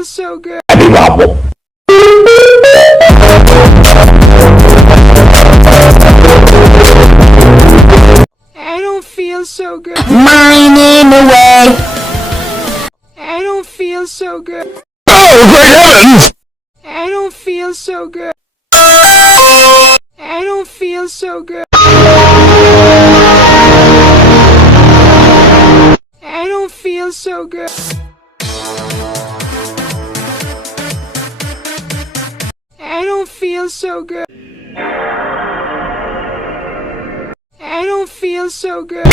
feel so good. I don't feel so good. Mining away. I don't feel so good. Oh, great heavens! I don't feel so good. I don't feel so good. I don't feel so good. I don't feel so good. I don't feel so good.